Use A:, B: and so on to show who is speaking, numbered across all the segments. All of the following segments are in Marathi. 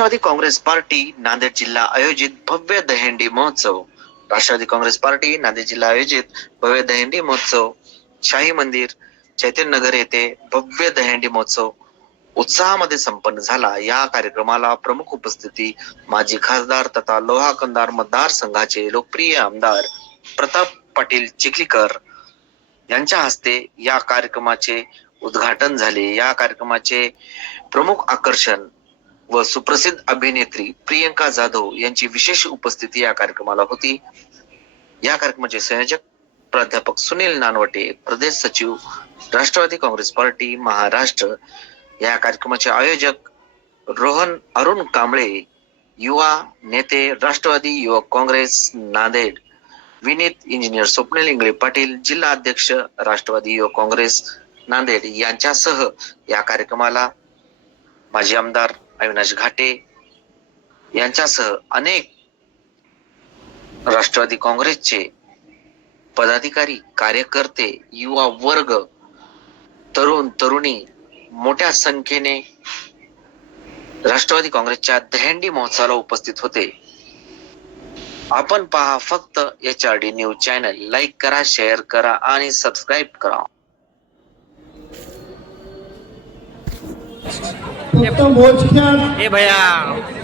A: राष्ट्रवादी काँग्रेस पार्टी नांदेड जिल्हा आयोजित भव्य दहेंडी महोत्सव. राष्ट्रवादी काँग्रेस पार्टी नांदेड जिल्हा आयोजित भव्य दहेंडी महोत्सव. शाही मंदिर चैतन्य नगर येथे भव्य दहेंडी महोत्सव उत्साहामध्ये संपन्न झाला. या कार्यक्रमाला प्रमुख उपस्थिती माजी खासदार तथा लोहा कंदार मतदारसंघाचे लोकप्रिय आमदार प्रताप पाटील चिखलीकर यांच्या हस्ते या कार्यक्रमाचे उद्घाटन झाले. या कार्यक्रमाचे प्रमुख आकर्षण व सुप्रसिद्ध अभिनेत्री प्रियंका जाधव यांची विशेष उपस्थिती या कार्यक्रमाला होती. या कार्यक्रमाचे संयोजक प्राध्यापक सुनील नानवटे प्रदेश सचिव राष्ट्रवादी काँग्रेस पार्टी महाराष्ट्र. या कार्यक्रमाचे आयोजक रोहन अरुण कांबळे युवा नेते राष्ट्रवादी युवक काँग्रेस नांदेड. विनीत इंजिनियर स्वप्नील इंगळे पाटील जिल्हा अध्यक्ष राष्ट्रवादी युवक काँग्रेस नांदेड यांच्यासह या कार्यक्रमाला माजी आमदार अविनाश घाटे यांच्यासह अनेक राष्ट्रवादी काँग्रेसचे पदाधिकारी कार्यकर्ते युवा वर्ग तरुण तरुणी मोठ्या संख्येने राष्ट्रवादी काँग्रेसच्या दहंडी महोत्सवाला उपस्थित होते. आपण पहा फक्त H R D news channel like करा शेअर करा आणि सबस्क्राईब करा.
B: मोजक्या
C: ए भैया.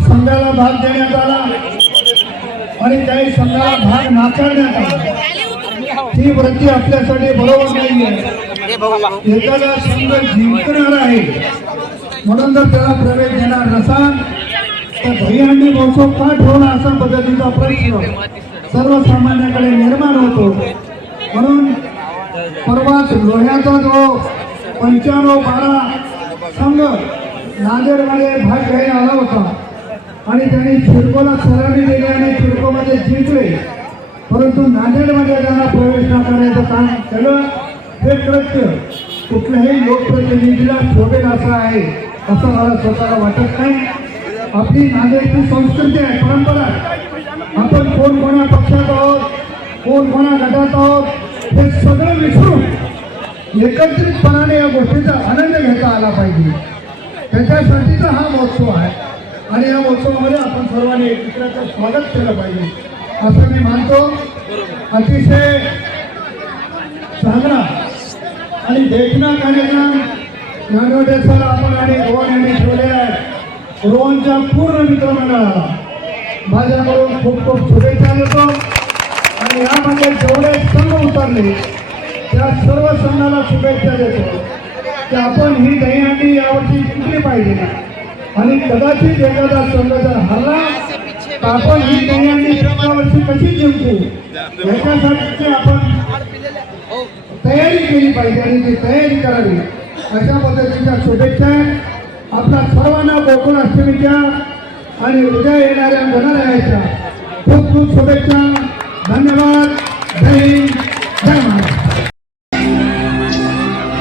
B: संघाला भाग देण्यात आला. आणि काही संघाला भाग नाकारण्यात आला. ही वृत्ती आपल्यासाठी बरोबर
C: भाऊ भाऊ.
B: एखादा संघ जिंकणार आहे म्हणून जर त्याला प्रवेश देणार नसाल तर दहीहंडी महोत्सव का ठेवणं असा पद्धतीचा प्रश्न सर्वसामान्याकडे निर्माण होतो. म्हणून परवाच लोह्याचा जो पंच्याण्णव बारा संघ नांदेडमध्ये भाग घ्यायला आला होता. आणि त्यांनी सिडकोला सलामी दिली आणि सिडकोमध्ये जिंकले. परंतु नांदेडमध्ये त्यांना प्रवेश नाकारण्याचं काम केलं. हे कृत्य कुठल्याही लोकप्रतिनिधीला शोभेल असं आहे असं मला स्वतःला वाटत नाही. आपली नांदेडची संस्कृती आहे परंपरा आपण कोण कोणा पक्षात आहोत कोण कोणा गटात आहोत हे सगळं विसरून एकत्रितपणाने या गोष्टीचा आनंद घेता आला पाहिजे. त्याच्यासाठीचा हा महोत्सव आहे. आणि या महोत्सवामध्ये आपण सर्वांनी एकमेकांचं स्वागत केलं पाहिजे. असं मी मानतो. अतिशय चांगला आणि देखणा कार्यक्रम नांदवडे सर आपण आणि रोहन यांनी ठेवले आहे. रोहनच्या पूर्ण मित्रमंडळाला माझ्याकडून खूप खूप शुभेच्छा देतो. आणि यामध्ये जेवढे संघ उतरले त्या सर्व संघाला शुभेच्छा देतो. की आपण ही दहीहंडी यावर्षी जिंकली पाहिजे. आणि कदाचित एखादा संघ जर हरला आपण ही दहीहंडी पुढच्या वर्षी कशी जिंकू? याच्यासाठी आपण तयारी केली पाहिजे आणि ती तयारी करावी. अशा पद्धतीच्या शुभेच्छा. आहेत आपल्या सर्वांना गोकुळ अष्टमीच्या आणि उद्या येणाऱ्या गणरायाच्या खूप खूप शुभेच्छा. धन्यवाद. जय हिंद. जय महाराष्ट्र.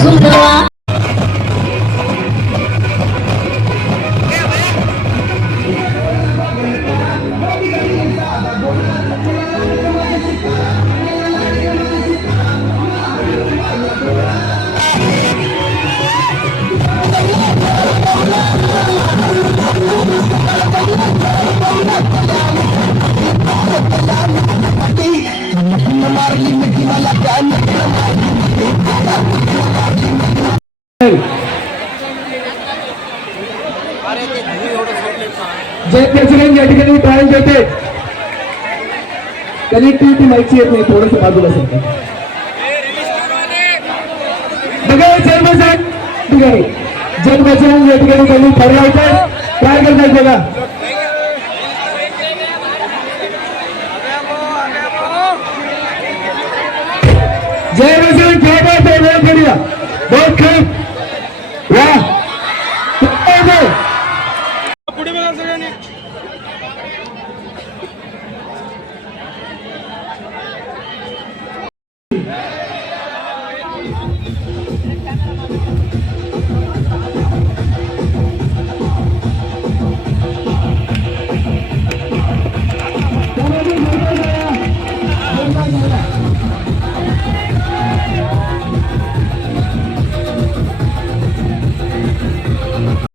D: Kumbawa
C: जय प्रेसिडेंट या ठिकाणी ट्रायल देते कनेक्टिव्हिटी माहिती येत नाही थोडस बाजूला सरका बघा जन्मसान ठीक आहे जन्मसान या ठिकाणी त्यांनी ठरवतात काय करतात बघा. जय बजरंग क्या बात है वेळ करूया बहुत खूप